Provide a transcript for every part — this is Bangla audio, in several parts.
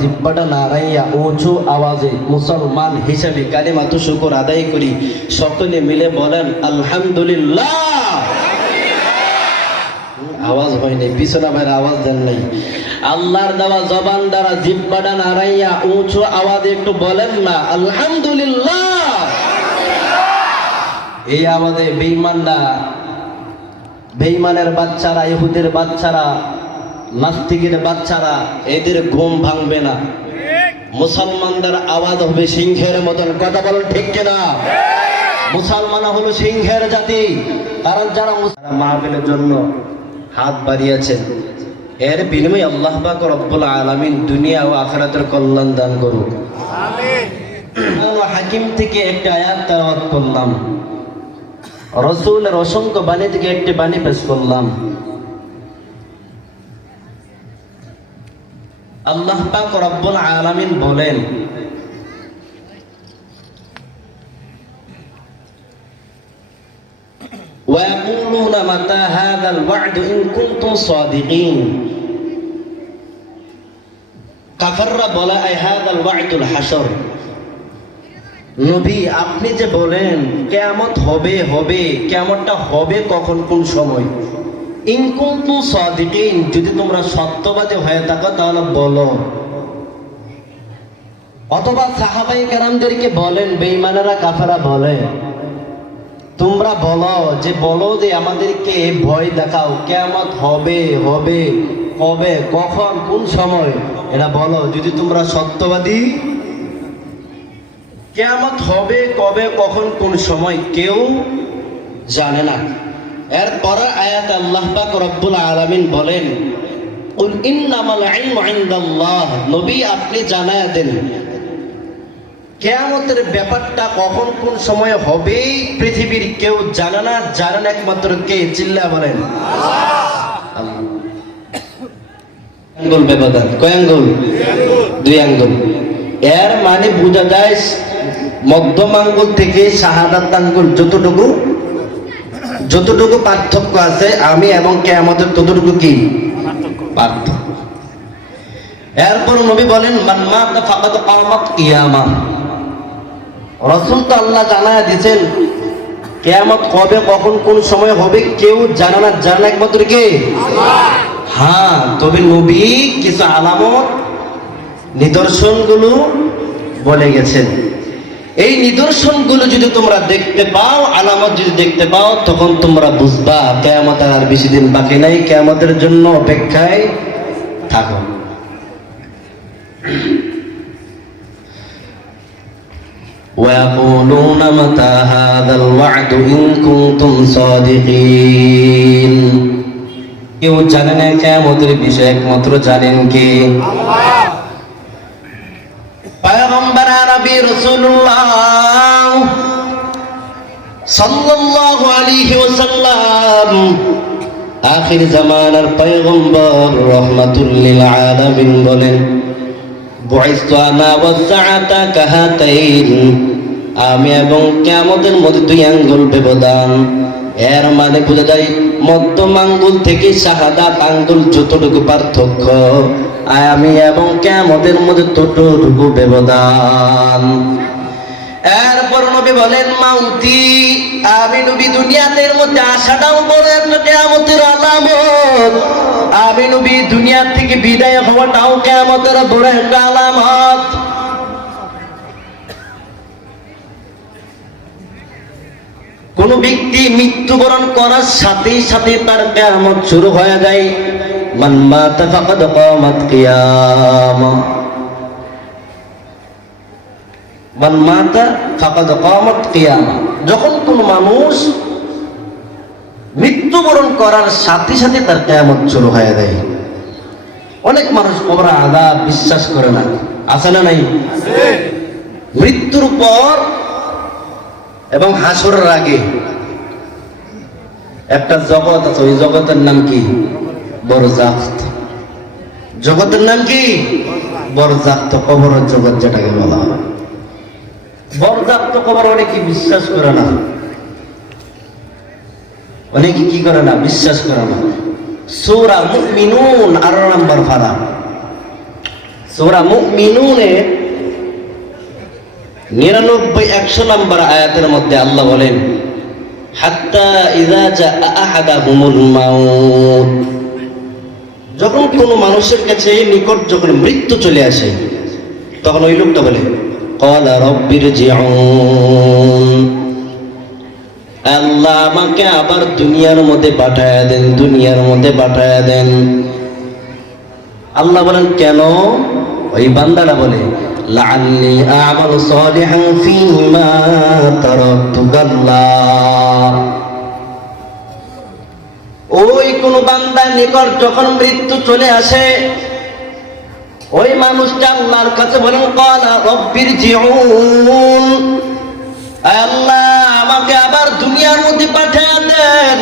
জিহ্বাটা নাড়াইয়া উঁচু আওয়াজে মুসলমান হিসেবে কালিমাতু শুকর আদায় করি। সকলে মিলে বলেন আলহামদুলিল্লাহ। আওয়াজ হয় নাই, পিছনে আবার আওয়াজ দেন নাই। আল্লাহর দেওয়া জবান দ্বারা জিহ্বাটা নাড়াইয়া উঁচু আওয়াজে একটু বলেন না আলহামদুলিল্লাহ। এই আওয়াজে বেঈমানের বাচ্চারা, ইহুদের বাচ্চারা, নাস্তিকের বাচ্চারা, এদের ঘুম ভাঙবে না। মুসলমানদের আওয়াজ হবে সিংহের মতন। কথা বলেন ঠিক কিনা? মুসলমান হলো সিংহের জাতি। কারণ যারা মাহফিলের জন্য হাত বাড়িয়েছেন, এর বিনিময়ে আল্লাহ পাক রব্বুল আলামিন দুনিয়া ও আখিরাতের কল্যাণ দান করুন। আমিন। হাকিম থেকে একটা আয়াত তেলাওয়াত করলাম, রাসূলের অসংখ্য বাণী থেকে একটি বাণী পেশ করলাম। আল্লাহ পাক রব্বুল আলামিন বলেন, وَيَقُولُونَ مَتَى هَذَا الْوَعْدُ إِن كُنتُمْ صَادِقِينَ। কাফাররা বলে আই হাযাল ওয়া'দুল হাশর। নবী আপনি যে বলেন কিয়ামত হবে, কিয়ামতটা হবে কখন, কোন সময়? ইন কুনতুম সাদিকিন, যদি তোমরা সত্যবাদী হয়ে থাকো তাহলে বলো। অথবা সাহাবায়ে কেরামদেরকে বলেন, বেঈমানেরা কাফেররা বলে তোমরা বলো যে আমাদেরকে ভয় দেখাও, কিয়ামত হবে কবে, কখন, কোন সময়, এটা বলো যদি তোমরা সত্যবাদী। কিয়ামত হবে কবে, কখন, কোন সময় কেউ জানে না। এরপরে আয়াত আল্লাহ পাক রব্বুল আলামিন বলেন, কুল ইন্নামাল ইলমু ইনদাল্লাহ। নবী আপনি জানায়া দেন কিয়ামতের ব্যাপারটা কখন কোন সময় হবে পৃথিবীর কেউ জানে না, জানেন একমাত্র কে? চিল্লা বলেন আল্লাহ। আঙ্গুল ব্যবধান, কয় আঙ্গুল? 2 আঙ্গুল। এর মানে বোঝা যায় মধ্যম আঙ্গুল থেকে শাহাদাত আঙ্গুল যতটুকু পার্থক্য আছে, আমি এবং কিয়ামতের ততটুকু কি পার্থক্য। এরপর নবী বলেন, মান মাতা ফাকাদ কামাত কিয়ামা। রাসূল তো আল্লাহ জানায়া দিয়েছেন কিয়ামত কবে, কখন, কোন সময় হবে কেউ জানে না, জানে একমাত্র কে? আল্লাহ। হ্যাঁ, তবে নবী কিছু আলামত, নিদর্শনগুলো বলে গেছেন। এই নিদর্শনগুলো যদি তোমরা দেখতে পাও, আলামত যদি দেখতে পাও, তখন তোমরা বুঝবা কিয়ামত আর বেশি দিন বাকি নাই, কিয়ামতের জন্য অপেক্ষায় থাকো। وَيَقُولُونَ مَتَى هَذَا الْوَعْدُ إِن كُنتُمْ صَادِقِينَ। কেউ জানে না কিয়ামতের বিষয়, একমাত্র জানেন কে? আল্লাহ। পয়গম্বর আরবি রাসূলুল্লাহ সাল্লাল্লাহু আলাইহি ওয়াসাল্লাম, আখির জামানার পয়গম্বর রাহমাতুল লিল আলামিন বলেন, বুইসতু আনা ওয়াসআতা কাহাতাইন। আমি এবং কিয়ামতের মধ্যে 2 আঙ্গুল ব্যবধান। এর মানে বোঝা যায় মধ্যম আঙ্গুল থেকে শাহাদাত আঙ্গুল যতটুকু পার্থক্য, আমি এবং কিয়ামতের মধ্যে ততটুকু ব্যবধান। এরপর নবী বলেন, মাউতি, আমি নবী দুনিয়াতে এর মধ্যে আসাটাও বড় একটা কিয়ামতের আলামত। আমি নবী দুনিয়া থেকে বিদায় হওয়াটাও কিয়ামতের বড় একটা আলামত। কোন ব্যক্তি মৃত্যুবরণ করার সাথে সাথে তার কিয়ামত শুরু হয়ে যায়। মান মাতা ফাকাদ কামাত কিয়ামা, মান মাতা ফাকাদ কামাত কিয়ামা। যখন কোন মানুষ মৃত্যুবরণ করার সাথে সাথে তার কিয়ামত শুরু হয়ে যায়। অনেক মানুষ কবর আযাব বিশ্বাস করে না, আছে না নাই? মৃত্যুর পর এবং হাসরের আগে একটা জগৎ আছে, ওই জগতের নাম কি? বরজাখ। জগতের নাম কি? বরজাখ, কবরের জগৎ যেটাকে বলা হয়। বরজাখ কবর অনেকে বিশ্বাস করে না, অনেকে কি করে না? বিশ্বাস করে না। সূরা মুমিনুন 18 নম্বর পারা, সূরা মুমিনুনে 99-100 নম্বর আয়াতের মধ্যে আল্লাহ বলেন, হাত্তা ইযা জাআ আহাদাহুমুল মাউত, যখন কোনো মানুষের কাছে নিকট যখন মৃত্যু চলে আসে, তখন ওই লোকটা বলে, ক্বালা রাব্বিরজিউন, আল্লাহ আমাকে আবার দুনিয়ার মধ্যে পাঠায়া দেন, দুনিয়ার মধ্যে পাঠায়া দেন। আল্লাহ বলেন কেন? ওই বান্দাটা বলে, লাআল্লি আ'মালু সালিহান ফীমা তারাকতু, আল্লাহ। ওই কোন বান্দার নিকট যখন মৃত্যু চলে আসে, ওই মানুষটা আল্লাহর কাছে বলেন, ক্বালা রাব্বিরজিউন, আল্লাহ আমাকে আবার দুনিয়ার মধ্যে পাঠিয়ে দেন।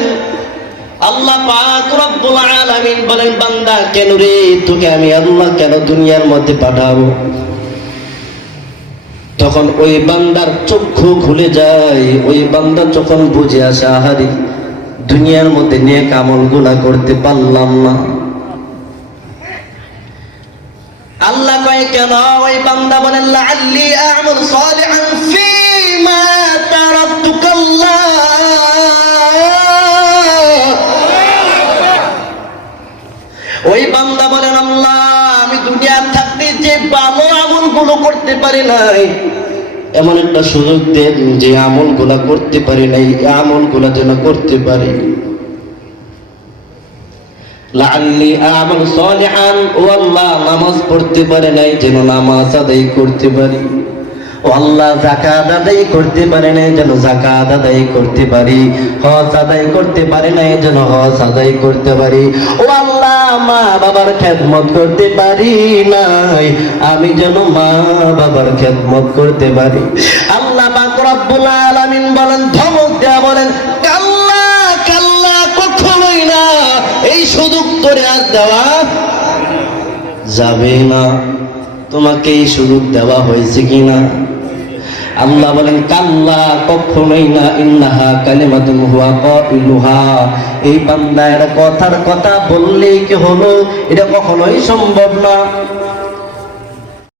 আল্লাহ পাক রব্বুল আলামিন বলেন, বান্দা কেন রে, তোকে আমি আল্লাহ কেন দুনিয়ার মধ্যে পাঠাবো? তখন ওই বান্দার চক্ষু খুলে যায়। ওই বান্দা যখন বুঝে আসে, আহারে দুনিয়ার মধ্যে নেক আমল গুনাহ করতে পারলাম না। আল্লাহ কয় কেন? ওই বান্দা বলেন, লাআল্লি আ'মালু সালিহান ফীমা তারাকতু, আল্লাহ। ওই বান্দা বলেন, আল্লাহ আমি দুনিয়ার থাকতে যে ভালো আমলগুলো করতে পারি নাই, এমন একটা সুযোগ দেন যে আমলগুলো করতে পারি নাই, এই আমলগুলো যেন করতে পারি। লাআল্লি আ'মালু সালিহান, ও আল্লাহ নামাজ পড়তে পারে নাই, যেন নামাজ আদায় করতে পারি। ও আল্লাহ যাকাত আদায় করতে পারে নাই, যেন যাকাত আদায় করতে পারি। হজ আদায় করতে পারে নাই, যেন হজ আদায় করতে পারি। ও আল্লাহ মা বাবার খেদমত করতে পারি নাই, আমি যেন মা বাবার খেদমত করতে পারি। আল্লাহ পাক রব্বুল আলামিন বলেন, ধমক দেয়া বলেন, কাল্লা কাল্লা, কখনোই না, এই সুযোগ তোরে আর দেওয়া যাবে না। তোমাকে এই সুযোগ দেওয়া হয়েছে কিনা? আল্লাহ বলেন, কাল্লা, কখনোই না, ইন্নাহা কালিমাতুন হুয়া কাইলুহা, এই বান্দা এর কথার কথা বললেই কি হলো? এটা কখনোই সম্ভব না,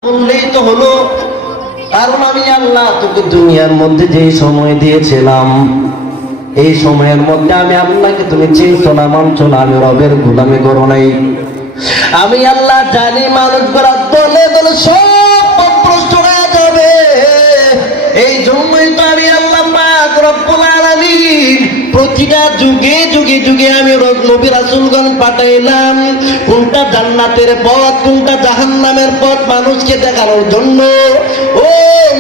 বললেই তো হলো। কারণ আমি আল্লাহ তোকে দুনিয়ার মধ্যে যে সময় দিয়েছিলাম, এই সময়ের মধ্যে আমি আল্লাহকে তুমি চিনছো না, মানছো না, আমি রবের গোলামি করো নাই। আমি আল্লাহ জানি মানুষগুলা দলে দলে সব পথভ্রষ্ট হয়ে যাবে। এই জন্যই তো আমি আল্লাহ পাক রব্বুল আলামিন প্রতিটা যুগে যুগে যুগে আমি নবী রাসূলগণ পাঠাইলাম, কোনটা জান্নাতের পথ কোনটা জাহান্নামের পথ মানুষকে দেখানোর জন্য। ও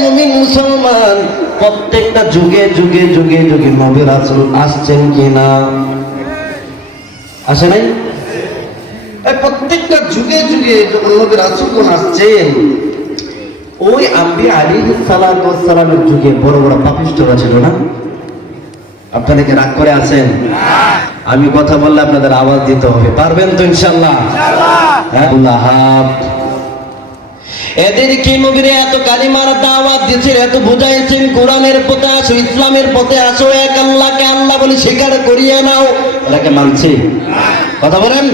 মুমিন মুসলমান, প্রত্যেকটা যুগে যুগে যুগে যুগে নবী রাসূল আসছেন কিনা? আসে নাই? প্রত্যেকটা যুগে যুগে যখন নবী রাসূলগণ আসছেন, ওই আম্বিয়া আলাইহিস সালাতু ওয়াস সালামের যুগে বড় বড় পাপিষ্ঠরা ছিল না? আপনারা কি রাগ করে আছেন? আমি কথা বললে আপনাদের আওয়াজ দিতে হবে, পারবেন তো ইনশাআল্লাহ? ইনশাআল্লাহ। এদেরকে নবীরে এত কালিমার দাওয়াত দিয়েছেন, এত বুঝাইছেন, কোরআনের পথে আসো, ইসলামের পথে আসো, এক আল্লাহকে আল্লাহ বলে স্বীকার করিয়ে নাও। এটাকে মানছে? কথা বলেন।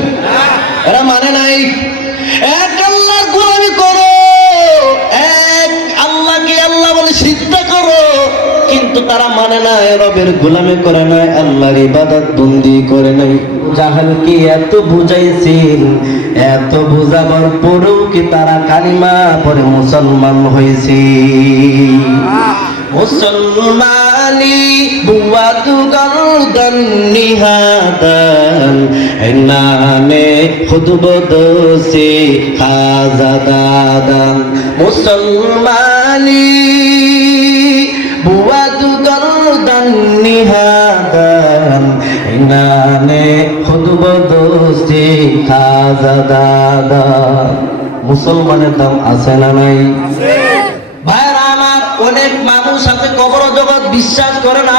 এরা মানে নাই। এক আল্লাহর গোলামি করো, এক আল্লাহকে আল্লাহ বলে সিজদা করো, কিন্তু তারা মানে না, রবের গোলামি করে না, আল্লাহর ইবাদত বন্দি করে নাই। জাহালকে এত বুঝাইছেন, এত বুঝাবার পরেও কি তারা কালিমা পড়ে মুসলমান হয়েছে? মুসলমানি বুয়াত গর্দন নিহাদান ইনানে খুদবদ সে খাজাদাদান মুসলমানি বুয়াত গর্দন নিহাদান ইনানে খুদবদ সে খাজাদাদান মুসলমানের দাম আছে না নাই? ভাইরা আমার, অনেক মানুষ আছে কবর জগৎ বিশ্বাস করে না।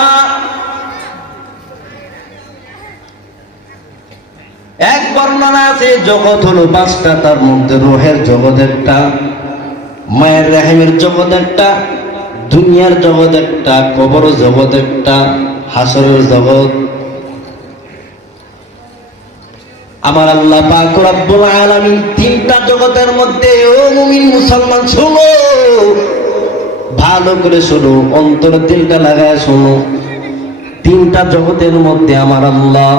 এক বর্ণনা আছে জগৎ হলো পাঁচটা, তার মধ্যে রোহের জগৎ একটা, মায়ের রাহিমের জগৎ একটা, দুনিয়ার জগৎ একটা, কবর জগৎ একটা, হাসরের জগৎ। আমার আল্লাহ পাক রব্বুল আলামিন তিনটা জগতের মধ্যে, ও মুমিন মুসলমান শোনো, ভালো করে শোনো, অন্তরে দিলটা লাগায় শোনো। তিনটা জগতের মধ্যে আমার আল্লাহ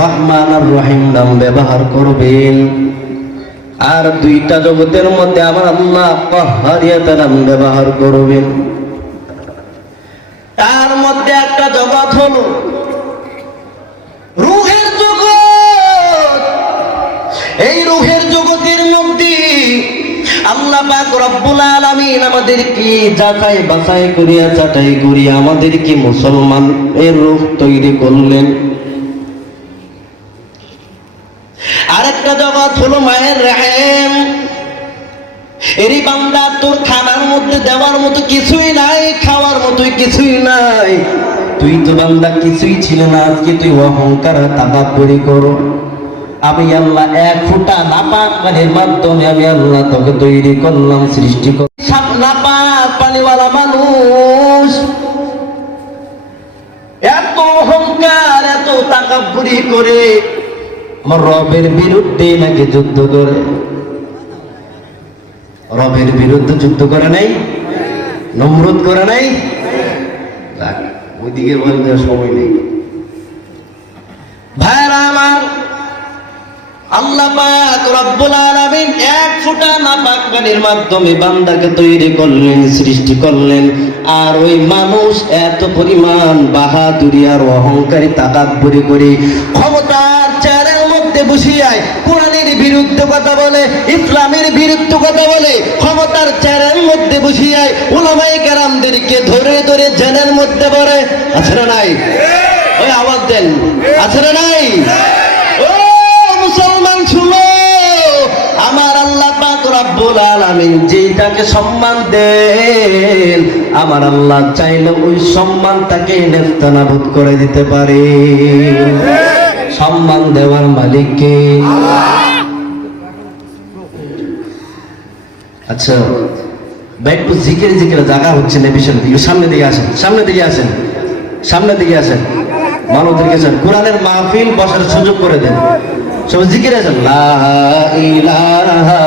রহমান আর রহিম নাম ব্যবহার করবেন, আর দুইটা জগতের মধ্যে আমার আল্লাহ কাহ্হারিয়াত নাম ব্যবহার করবেন। তার মধ্যে একটা জগৎ হলো রূহের জগৎ। এই রূহের জগতের মধ্যে আল্লাহ পাক রব্বুল আলামিন আমাদেরকে যাচাই বাছাই করিয়া চাটাই করিয়া আমাদেরকে মুসলমান এর রূপ তৈরি করলেন। আরেকটা জগৎ হলো মায়ের রহিম। এরই বান্দা, তোর খানার মধ্যে দেওয়ার মতো কিছুই নাই, খাওয়ার মতো কিছুই নাই, তুই তো বান্দা কিছুই ছিল না, আজকে তুই অহংকার তাকাব্বুরি করো। আমি আল্লাহ এক ফোঁটা নাপাক পানির মাধ্যমে আমি আল্লাহ তোকে তৈরি করলাম, সৃষ্টি করলাম। সব নাপাক পানিওয়ালা মানুষ এত অহংকার এত তাকাব্বুরি করে আমার রবের বিরুদ্ধে নাকি যুদ্ধ করে। রবের বিরুদ্ধে যুদ্ধ করে নাই, নমরুদ করে নাই। ওইদিকে বলতে সময় নেই। ভাইরা আমার, আল্লাহ পাক রব্বুল আলামিন এক ফোঁটা নাপাক পানির মাধ্যমে বান্দাকে তৈরি করলেন, সৃষ্টি করলেন। আর ওই মানুষ এত পরিমাণ বাহাদুরি আর অহংকারী তাকাব্বুরি করে ক্ষমতার চেয়ারের মধ্যে বসিয়ায় কোরআনের বিরুদ্ধে কথা বলে, ইসলামের বিরুদ্ধে কথা বলে, ক্ষমতার চেয়ারের মধ্যে বসিয়ায় উলামায়ে কেরামদেরকে ধরে ধরে জেলের মধ্যে পড়ে। আছে না নাই? ওই আওয়াজ দেন, আছে না নাই? মুসলমান শুনো, আমার আল্লাহ পাক রব্বুল আলামিন যেটাকে সম্মান দেন, আমার আল্লাহ চাইলে ওই সম্মানটাকে নেস্তানাবুদ করে দিতে পারে। সম্মান দেওয়ার মালিক কে? আচ্ছা ভাই, একটু জিকিরে জিকিরে জায়গা হচ্ছে না, পিছনের দিকে, সামনের দিকে আসেন, সামনের দিকে আসেন, সামনের দিকে আসেন, মানুষদেরকে আসেন, কোরআনের মাহফিল বসার সুযোগ করে দেন। সব জিকিরে আছেন লা ইলাহা,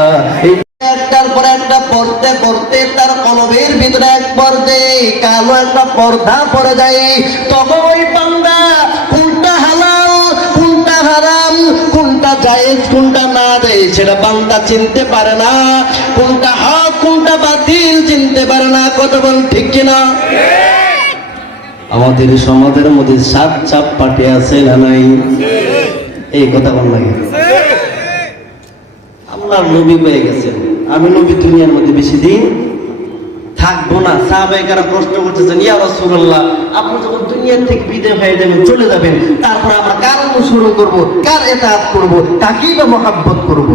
একটার পর একটা পড়তে পড়তে তার কলবের ভিতরে এক পর্যায়ে কালো একটা পর্দা পড়ে যায়। তখন ওই বান্দা কোনটা হালাল কোনটা হারাম, কোনটা জায়েজ কোনটা না জায়েজ সেটা বান্দা চিনতে পারে না, কোনটা হক কোনটা বাতিল চিনতে পারে না। কত বল ঠিক কিনা? আমাদের সমাজের মধ্যে সাত চাপ পাটি আছে না নাই? এই কথা বল লাগে। আল্লাহর নবী পেয়ে গেছেন, আমি নবী দুনিয়ার মধ্যে বেশি দিন থাকবো না। সাহাবায়ে কেরাম প্রশ্ন করতেছেন, ইয়া রাসূলুল্লাহ, আপনি যখন দুনিয়া থেকে বিদায় হয়ে যাবেন, চলে যাবেন, তারপর আমরা কার অনুসরণ করব, কার ইতাআত করব, কাকেই বা মহব্বত করব?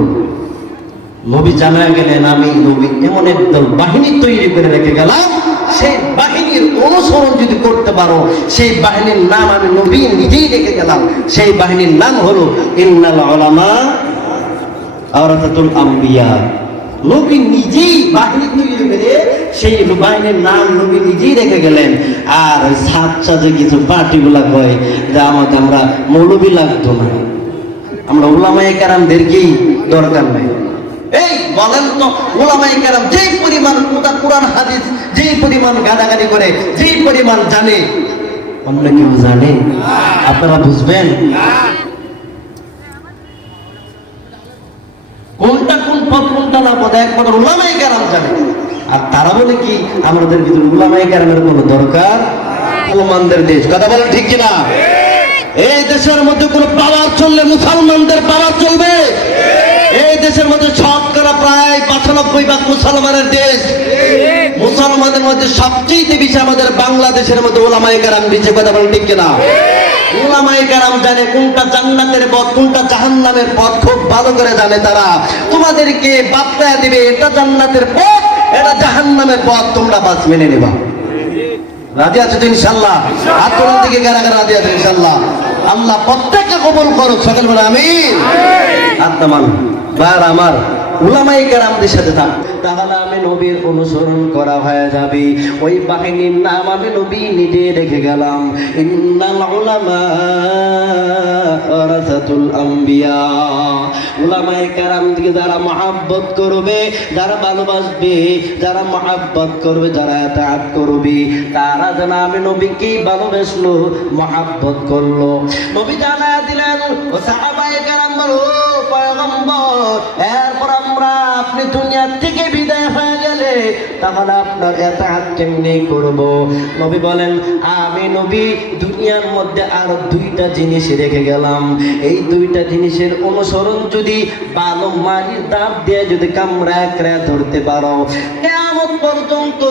নবী জানা গেলেন, আমি নবী এমন একদল বাহিনী তৈরি করে রেখে গেলাম, সেই বাহিনীর অনুসরণ যদি করতে পারো, সেই বাহিনীর নাম আমি নবী নিজেই রেখে গেলাম। সেই বাহিনীর নাম হলো ইন্নাল উলামা ওয়ারাসাতুল আম্বিয়া। নবী নিজেই বাহিনী তৈরি করে সেই বাহিনীর নাম নবী নিজেই রেখে গেলেন। আর সাতটা যে কিছু পার্টিগুলা কয় যে আমাকে আমরা মৌলবী লাগতো না, আমরা উলামায়ে কেরামদেরকেই দরকার নাই। এই বলেন তো, উলামায়ে কেরাম যেই পরিমাণ কোরআন হাদিস যেই পরিমাণ গাদাগাদি করে, যেই পরিমাণ জানে, অন্য কেউ জানে? আপনারা বুঝবেন কোনটা কোন পথ কোনটা না পথ, একমাত্র উলামায়ে কেরাম জানে। আর তারা বলে কি আমাদের ভিতরে উলামায়ে কেরামের কোনো দরকার? মুসলমানদের দেশ, কথা বলেন ঠিক কিনা? এই দেশের মধ্যে কোনো পাওয়ার চললে মুসলমানদের পাওয়ার চলবে? এই দেশের মধ্যে শতকরা প্রায় 95% মুসলমানের দেশ। মুসলমানদের মধ্যে সবচেয়ে বেশি আমাদের বাংলাদেশের মধ্যে উলামায়ে কেরাম দিচ্ছে, কথা বলেন ঠিক কিনা? উলামায়ে কেরাম জানে কোনটা জান্নাতের পথ কোনটা জাহান্নামের পথ খুব ভালো করে জানে তারা। তোমাদেরকে বাতলায়া দিবে এটা জান্নাতের পথ এটা জাহান্নামের পথ, তোমরা বাস মেনে নেবা। রাজি আছো তো ইনশাআল্লাহ? হাত তোলার দিকে কারা কারা রাজি আছে ইনশাআল্লাহ? আল্লাহ প্রত্যেককে কবুল করুক, সকল বলে আমিন। হাত নামান বার আমার উলামায়ে কেরামদের সাথে থাক, তাহলে আমি নবীর অনুসরণ করা হয়ে যাবে। ওই বাহিনীর নাম আমি নবী নিজে রেখে গেলাম, ইন্নাল উলামা ওয়ারাসাতুল আম্বিয়া। উলামায়ে কেরামকে যারা মহব্বত করবে, যারা ভালোবাসবে, যারা মহব্বত করবে, যারা ইতাআত করবে, তারা যেন আমি নবীকে ভালোবাসলো, মহব্বত করলো। নবী জানায়া দিলেন, ও সাহাবায়ে কেরাম বলো পয়গম্বর, এরপর আপনি দুনিয়া থেকে বিদায় হয়ে গেলে তাহলে আপনার ইতাআত কেমনে করব? নবী বলেন, আমি নবী দুনিয়ার মধ্যে আর দুইটা জিনিস রেখে গেলাম, এই দুইটা জিনিসের অনুসরণ যদি ভালো মাটির দাঁত দিয়ে যদি কামড়া ধরতে পারো, কিয়ামত পর্যন্ত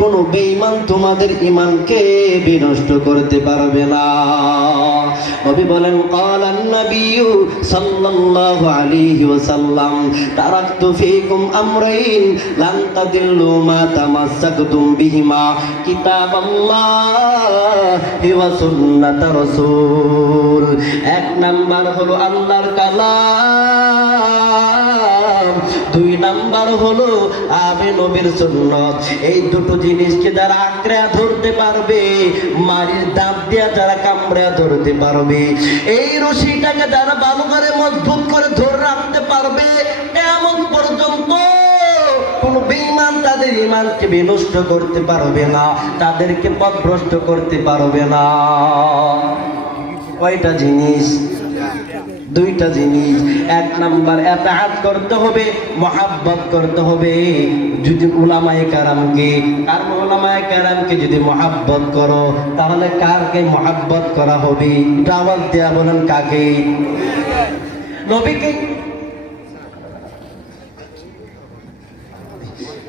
কোনো বেঈমান তোমাদের ঈমানকে বিনষ্ট করতে পারবে না। নবী বলেন, ক্বালান নাবিয়্যু সাল্লাল্লাহু আলাইহি ওয়াসাল্লাম, তারাকতু ফীকুম আমরাইন লান তাদিল্লু মা তামাসসাকতুম বিহিমা, কিতাবাল্লাহি ওয়া সুন্নাত রাসূল। এক নাম্বার হলো আল্লাহর কালাম, দুই নাম্বার হলো আমি নবীর সুন্নাত। এই দুটো জিনিসকে যারা আঁকড়ে ধরতে পারবে, মারির দাঁত দিয়ে যারা কামড়ে ধরতে পারবে, এই রশিটাকে যারা ভালো করে মজবুত করে ধরে রাখতে পারবে, এমন পর্যন্ত কোন বেঈমান তাদের ঈমানকে বিনষ্ট করতে পারবে না, তাদেরকে পথভ্রষ্ট করতে পারবে না। কয়টা জিনিস? দুইটা জিনিস। এক নাম্বার ইতাআত করতে হবে, মহব্বত করতে হবে। যদি উলামায়ে কেরামকে, আর উলামায়ে কেরামকে যদি মহব্বত করো, তাহলে কারকে মহব্বত করা হবে? আওয়াজ দেয়া বলেন, কাকে? নবীকে।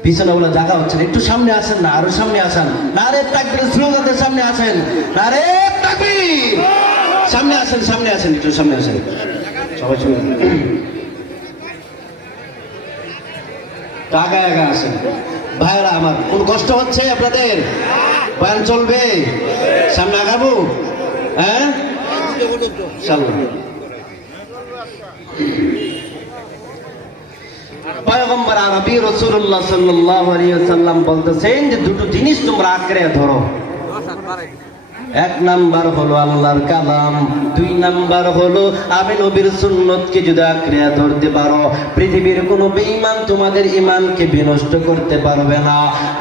পিছনে বলে জায়গা হচ্ছে না, একটু সামনে আসেন না, আরো সামনে আসেন। নারে তাকবীর স্লোগানের সামনে আসেন, নারে তাকবীর, সামনে আসেন, সামনে আসেন, একটু সামনে আসেন সবাই। শুনে টাকা একা আসেন ভাইরা আমার। কোন কষ্ট হচ্ছে আপনাদের? বয়ান চলবে, সামনে আগাবো, হ্যাঁ পয়গম্বর আরবি রাসূলুল্লাহ সাল্লাল্লাহু আলাইহি ওয়াসাল্লাম বলতেছেন যে দুটো জিনিস তোমরা আঁকড়ে ধরো। এক নাম্বার হলো আল্লাহর কালাম, দুই নাম্বার হলো আমি নবীর সুন্নতকে যদি আঁকড়ে ধরতে পারো, পৃথিবীর কোনো বেঈমান তোমাদের ঈমানকে বিনষ্ট করতে পারবে না।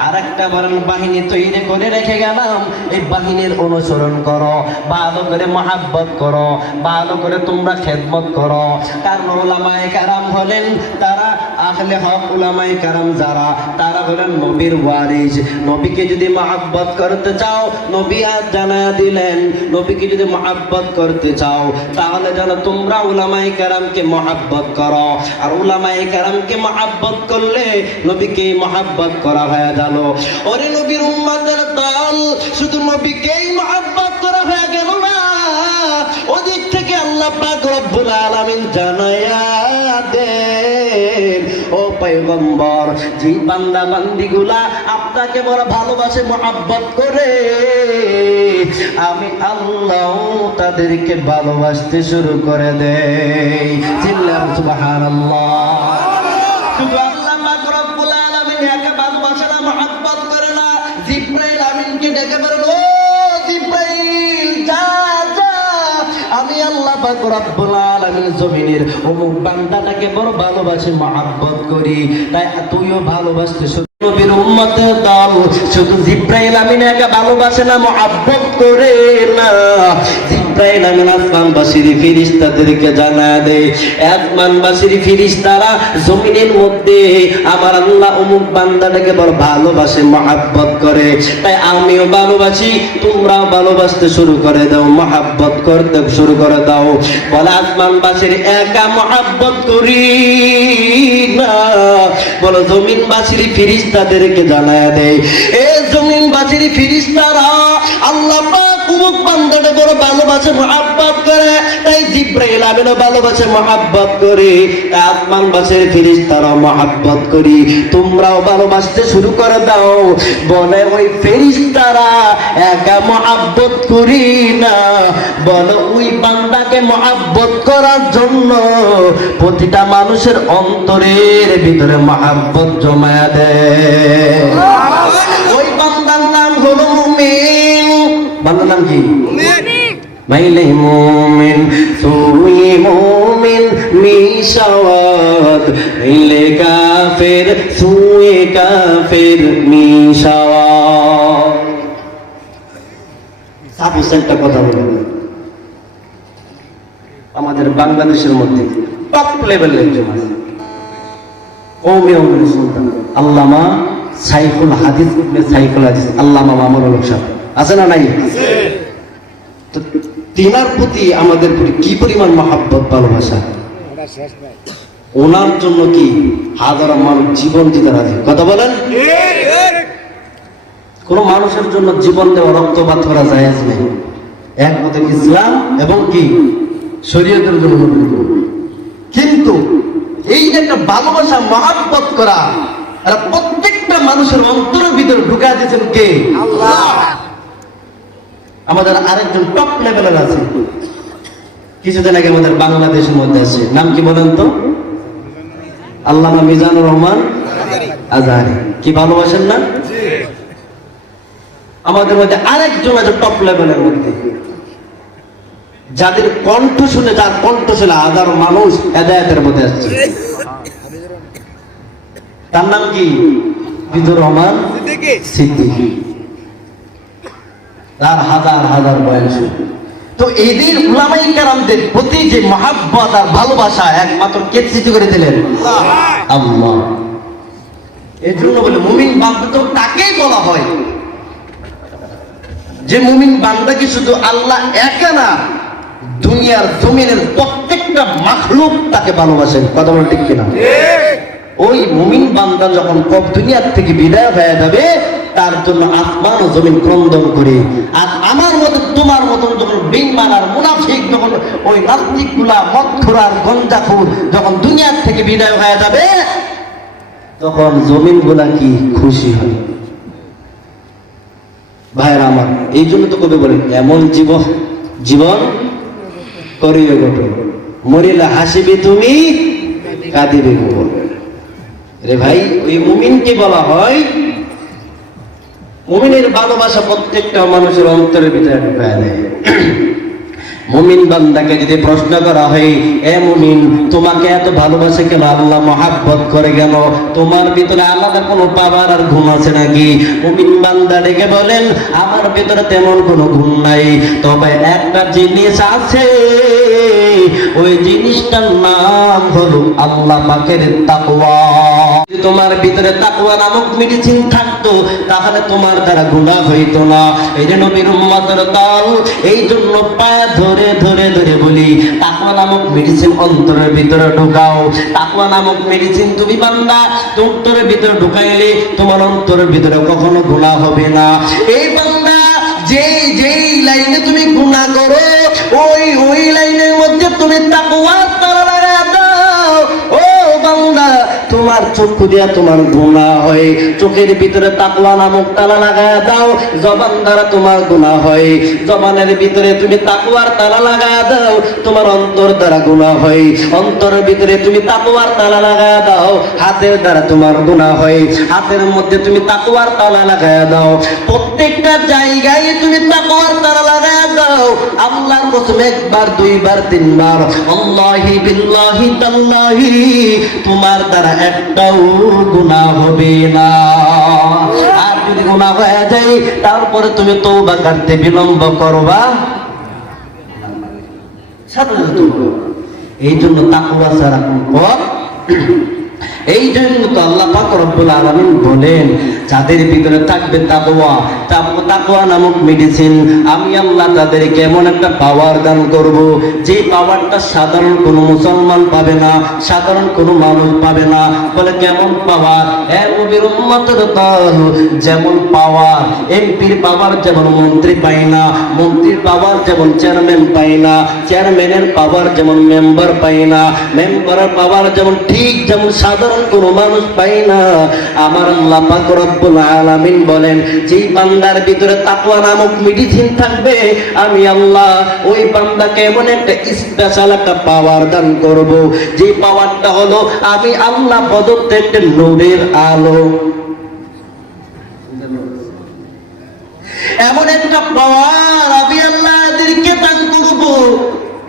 আরেকটা বলেন, বাহিনী তৈরি করে রেখে গেলাম, এই বাহিনীর অনুসরণ করো, ভালো করে মহব্বত করো, ভালো করে তোমরা খেদমত করো। কারণ উলামায়ে কেরাম হলেন তারা আহলে হক, উলামায়ে কেরাম যারা, তারা হলেন নবীর ওয়ারিস। নবীকে যদি মহব্বত করতে চাও, নবী আজ জানা দিলেন, নবীকে যদি মহব্বত করতে চাও তাহলে যেন তোমরা উলামায়ে কেরামকে মহব্বত করো। আর উলামায়ে কেরামকে মহব্বত করলে নবীকে মহব্বত করা হয়ে গেল। ওরে নবীর উম্মতের দল, শুধু নবীকেই মহব্বত করা হয়ে গেল না, ওদিক থেকে আল্লাহ পাক রব্বুল আলামিন জানায়া দেন, ও পয়গম্বর, যে বান্দা বান্দিগুলা আপনাকে বড় ভালোবাসে, মহব্বত করে, আমি আল্লাহ তাদেরকে ভালোবাসতে শুরু করে দেই। চিল্লাম সুবহানাল্লাহ। শুধু আল্লাহ পাক রব্বুল আলামিন একা ভালোবাসে না, মহব্বত করে না, জিবরাইল আমিনকে ডেকে বলেন, ও জিবরাইল যা যা, আমি আল্লাহ পাক রব্বুল আলামিন জমিনের অমুক বান্দাটাকে বড় ভালোবাসি, মহব্বত করি, তাই তুইও ভালোবাসতে শুরু। নবীর উম্মতের দল শুধু জিবরাইল আমিন একা ভালোবাসে না, মহব্বত করে না, জিব্রাইল আমিন আসমানবাসীর ফেরেশতাদেরকে জানায় দেয়, আসমানবাসীর ফেরেশতারা জমিনের মধ্যে আমার আল্লাহ অমুক বান্দাটাকে বড় ভালোবাসে, মহব্বত করে, তাই আমিও ভালোবাসি, তোমরাও ভালোবাসতে শুরু করে দাও, মহব্বত করতে শুরু করে দাও। বলে আসমানবাসীর একা মহব্বত করি না, বলো জমিনবাসীর ফেরেশতাদেরকে জানায় দেয়, এ জমিনবাসীর ফেরেশতারা আল্লাহ পাক অমুক বান্দাটা বড় ভালোবাসে, মহব্বত করে, তাই জিব্রাইল আমিনও ভালোবাসে, মহব্বত করে, তাই আসমানবাসীর ফেরেশতারা মহব্বত করি, তোমরাও ভালোবাসতে শুরু করে দাও। বলে ওই ফেরেশতারা একা মহব্বত করি না, বলো ওই বান্দাকে মহব্বত করার জন্য প্রতিটা মানুষের অন্তরের ভিতরে মহব্বত জমায়া দেয়। ওই বান্দার নাম হলো মুমিন। বান্দার নাম কি? মাইলে মুমিন, তুই মুমিন মিশাওয়াত, মাইলে কাফের, তুই কাফের মিশাওয়াত। সাপোজ একটা কথা বলবো, আমাদের বাংলাদেশের মধ্যে টপ লেভেলের একজন আছে, কওমি সুলতান আল্লামা সাইফুল হাদিস ইবনে সাইফুল হাদিস আল্লামা মামুনুল হক সাহেব, আছে না নাই? তো তিনার প্রতি আমাদের প্রতি কি পরিমাণ মহব্বত, ভালোবাসা, ওনার জন্য কি হাজারো মানুষ জীবন দিতে রাজি। কথা বলেন, কোন মানুষের জন্য জীবন দেওয়া, রক্তপাত করা জায়েজ নেই, একমাত্র ইসলাম এবং কি শরীয়তের জন্য। কিন্তু এই যে একটা ভালোবাসা, মহব্বত করা, আর প্রত্যেকটা মানুষের অন্তরের ভিতরে ঢুকা দিয়েছেন কে? আল্লাহ। আমাদের আরেকজন টপ লেভেলের আছে, কিছুদিন আগে আমাদের বাংলাদেশের মধ্যে আছে, নাম কি বলেন তো? আল্লামা মিজানুর রহমান আজহারী। কি ভালোবাসেন না? আমাদের মধ্যে আরেকজন আছে টপ লেভেলের মধ্যে, যাদের কণ্ঠ শুনে, যার কণ্ঠ শুনে হাজারো মানুষ হেদায়েতের মধ্যে আসছে, তার নাম কি? বিদুর রহমান সিদ্দিকী। তার হাজার হাজার বয়স। তো এদের উলামায়ে কেরামদের প্রতি যে মহব্বত আর ভালোবাসা একমাত্র কে সৃষ্টি করে দিলেন? আল্লাহ। এই জন্য বলে মুমিন বান্দা তো তাকেই বলা হয় যে মুমিন বান্দা কি শুধু আল্লাহ একা না, দুনিয়ার জমিনের প্রত্যেকটা মাখলুক তাকে ভালোবাসেন। কথা বলেন ঠিক কিনা? ওই মুমিন বান্দা যখন দুনিয়ার থেকে বিদায় হয়ে যাবে, তার জন্য আসমান ও জমিন ক্রন্দন করে। আর আমার মতো তোমার মতন যখন বেঈমান আর মুনাফিক, যখন ওই নাস্তিকগুলা, মদখোর, গঞ্জাখোর যখন দুনিয়ার থেকে বিদায় হয়ে যাবে, তখন জমিনগুলা কি খুশি হয়। ভাইরা আমার, এই জন্য তো কবি বলেন, এমন জীবন করিও গঠন, মরিলে হাসিবে তুমি, কাঁদিবে গোপন। রে ভাই, ওই মুমিনকে বলা হয়, মুমিনের ভালোবাসা প্রত্যেকটা মানুষের অন্তরের ভিতরে ঢুকায় দেয়। মুমিন বান্দাকে যদি প্রশ্ন করা হয়, এ মুমিন, তোমাকে এত ভালোবাসে কেন, আল্লাহ মহব্বত করে কেন, তোমার ভিতরে আলাদা কোনো পাওয়ার আর গুণ আছে নাকি? মুমিন বান্দা ডেকে বলেন, আমার ভিতরে তেমন কোনো গুণ নাই, তবে একটা জিনিস আছে, ওই জিনিসটার নাম হলো আল্লাহ পাকের তাকওয়া। যদি তোমার ভিতরে তাকওয়া নামক মেডিসিন থাকতো, তাহলে তোমার দ্বারা গুনাহ হইতো না। এই যে নবীর উম্মতের দল, এই জন্য পায়ে ধরে ধরে ধরে বলি, তাকওয়া নামক মেডিসিন অন্তরের ভিতরে ঢুকাও। তাকওয়া নামক মেডিসিন তুমি বান্দা অন্তরের ভিতরে ঢুকাইলে তোমার অন্তরের ভিতরে কখনো গুনাহ হবে না। এই বান্দা, যেই লাইনে তুমি গুনাহ করো, ওই লাইনের মধ্যে তুমি তাকওয়া তারা লাগায় দাও। ও বান্দা, তোমার চক্ষু দিয়া তোমার গুনাহ হয়, চোখের ভিতরে তাকওয়া নামক তালা লাগায় দাও। জবান দ্বারা তোমার গুনাহ হয়, জবানের ভিতরে তুমি তাকওয়ার তালা লাগায় দাও। তোমার অন্তর দ্বারা গুনাহ হয়, অন্তরের ভিতরে তুমি তাকওয়ার তালা লাগায় দাও। হাতের দ্বারা তোমার গুনাহ হয়, হাতের মধ্যে তুমি তাকওয়ার তালা লাগায় দাও। প্রত্যেকটা জায়গায় তুমি তাকওয়ার তালা লাগায় দাও। আল্লাহর কসম, একবার, দুইবার, তিনবার, আল্লাহি বিল্লাহি তাল্লাহি, তোমার দ্বারা একটাও গুনাহ হবে না। আর যদি গুনাহ হয়ে যায়, তারপরে তুমি তওবা করতে বিলম্ব করবা সাথে সাথে তওবা। এই জন্য তাকওয়া ছাড়া কোনো পথ, এই জন্য তো আল্লাহ পাক রব্বুল আলামিন বলেন যাদের ভিতরে থাকবে তাকওয়া, তাকওয়া নামক মেডিসিন, আমি আল্লাহ তাদেরকে এমন একটা পাওয়ার দান করব, যে পাওয়ারটা সাধারণ কোনো মুসলমান পাবে না, সাধারণ কোনো মানুষ পাবে না। বলে কেমন পাওয়ার? নবীর উম্মতের দল, যেমন পাওয়ার এমপির পাওয়ার যেমন মন্ত্রী পায় না, মন্ত্রীর পাওয়ার যেমন চেয়ারম্যান পায় না, চেয়ারম্যানের পাওয়ার যেমন মেম্বার পায় না, মেম্বারের পাওয়ার যেমন ঠিক যেমন সাধারণ কোনো মানুষ পায় না, আমার আল্লাহ পাক রব্বুল আলামিন বলেন যেই বান্দার ভিতরে তাকওয়া নামক মেডিসিন থাকবে, আমি আল্লাহ ওই বান্দাকে এমন একটা স্পেশাল একটা পাওয়ার দান করব, যে পাওয়ারটা হলো আমি আল্লাহ প্রদত্ত একটা নূরের আলো। এমন একটা পাওয়ার আমি আল্লাহ এদেরকে দান করব।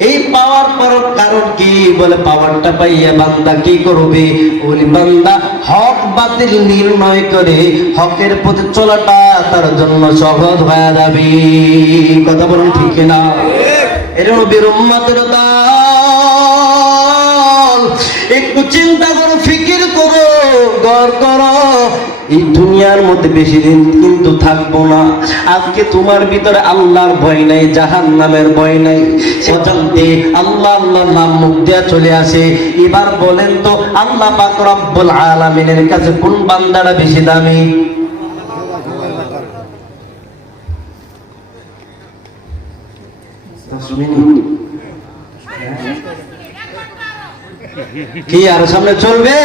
এই পাওয়ার পাওয়ার কারণ কি? বলে পাওয়ারটা পাইয়া বান্দা কি করবে? ওই বান্দা হক বাতিল নির্ণয় করে হকের পথে চলাটা তার জন্য সহজ হয়ে যাবে। কথা বলুন ঠিক কিনা? এর নবীর উম্মতের দল, একটু চিন্তা করো, ফিকির করো, গড় করো। এই দুনিয়ার মধ্যে বেশি দিন কিন্তু থাকবো না। আজকে তোমার ভিতরে আল্লাহর ভয় নাই, জাহান্নামের ভয় নাই, অজান্তে আল্লাহ আল্লাহ নাম মুখ দিয়া চলে আসে। এবার বলেন তো আল্লাহ পাক রব্বুল আলামিনের কাছে কোন বান্দাটা বেশি দামি? কি আর সামনে চলবে?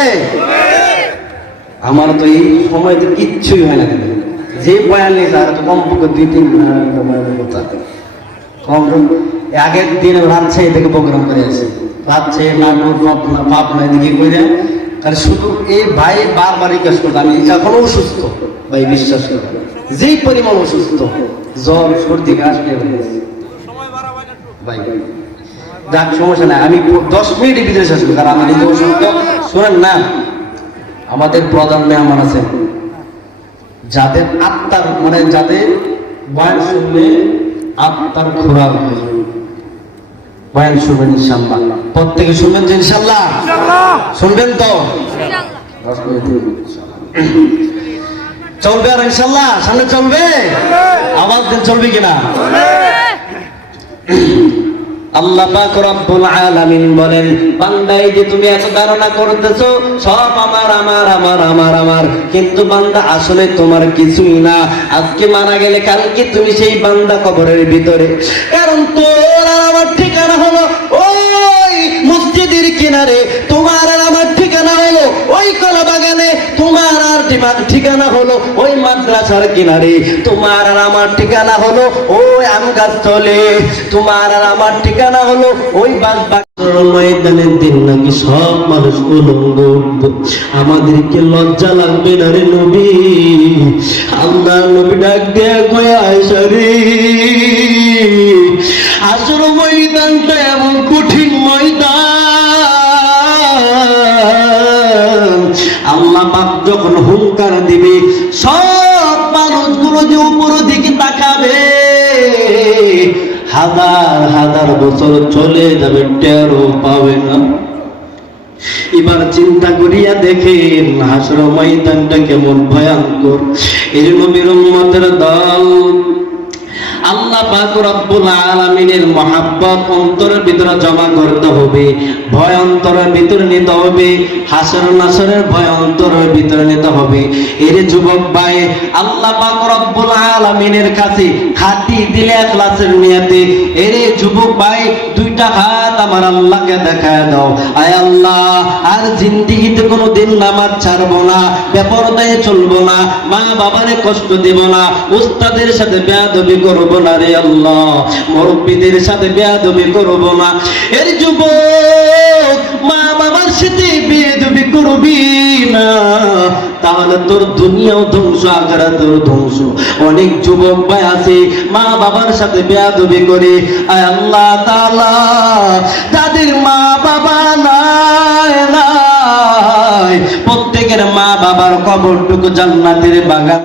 আমার তো এই সময়তে কিচ্ছুই হয় না, যে বয়ান নেই তার তো কমপক্ষে 2-3 কথা কম। আগের দিন রাজশাহী থেকে প্রোগ্রাম করে আসি, রাজশাহী নাটক পাবনা এদিকে করে, তাহলে শুধু এই ভাই বারবার রিকোয়েস্ট করতো, আমি এখনো অসুস্থ ভাই, বিশ্বাস করে যেই পরিমাণ অসুস্থ, জ্বর সর্দি কাশ ভাই, যাক সমস্যা নাই, আমি 10 মিনিটের ভিতরে শেষ করি, কারণ আমি নিজে অসুস্থ। শোনেন না, আমাদের প্রধান মেহমান আছেন যাদের আত্মার মানে যাদের বয়ান শুনলে আত্মার খোরাক হয়, বয়ান শুনবেন ইনশাআল্লাহ, প্রত্যেকে শুনবেন যে ইনশাআল্লাহ শুনবেন তো চলবে, আর ইনশাআল্লাহ সামনে চলবে, আওয়াজ দেন চলবে কিনা? আল্লাহ পাক রব্বুল আলামিন বলেন বান্দা এই যে তুমি এত ধারণা করতেছো সব আমার আমার আমার আমার আমার, কিন্তু বান্দা আসলে তোমার কিছুই না। আজকে মারা গেলে কালকে তুমি সেই বান্দা কবরের ভিতরে, কারণ তোর আর আমার ঠিকানা হলো ওই মসজিদের কিনারে, তোমার আর আমার ঠিকানা হলো ওই কলা বাগানে, তোমার আর ঠিকানা হলো ওই মাদ্রাসার কিনারে, তোমার আর আমার ঠিকানা হলো ওই আম গাছ তলে, তোমার আর আমার ঠিকানা হলো ওই ময়দানের দিন নাকি সব মানুষ উলঙ্গ উঠবো। আমাদেরকে লজ্জা লাগবে না রে নবী? আল্লাহ নবী ডাক দেয়া কয় আয়েশা রে, আসল ময়দানটা এমন কঠিন ময়দান, আল্লাহ পাক যখন হুঙ্কার দিবে সব মানুষগুলো যে উপর দিকে তাকাবে, হাজার হাজার বছর চলে যাবে, টেরও পাবে না। এবার চিন্তা করিয়া দেখেন হাসর ময়দানটা কেমন ভয়ঙ্কর। এই নবীর উম্মতের দল, আল্লাহ পাক রব্বুল আলামিনের মহব্বত অন্তরের ভিতরে জমা করতে হবে, ভয় অন্তরের ভিতরে নিতে হবে, হাসর নাসরের ভয় অন্তরের ভিতরে নিতে হবে। এর যুবক ভাই, আল্লাহ পাক রব্বুল আলামিনের কাছে খাঁটি দিলে ইখলাসের নিয়তে, এর যুবক ভাই দুইটা হাত আমার আল্লাহকে দেখায় দাও, আয় আল্লাহ আর জিন্দেগিতে কোনোদিন নামাজ ছাড়বো না, বেপরদায় চলবো না, মা বাবারে কষ্ট দেব না, উস্তাদের সাথে বেয়াদবি করব না রে আল্লাহ, মুরব্বিদের সাথে বেয়াদবি করব না। এর যুবক মা বাবার সাথে বেয়াদবি করবি না, তাহলে তোর দুনিয়াও ধ্বংস, আখিরাতেও ধ্বংস। অনেক যুবক ভাই আছে মা বাবার সাথে বেয়াদবি করে, আয় আল্লাহ তাআলা যাদের মা বাবা নাই, প্রত্যেকের মা বাবার কবরটুকু জান্নাতের বাগান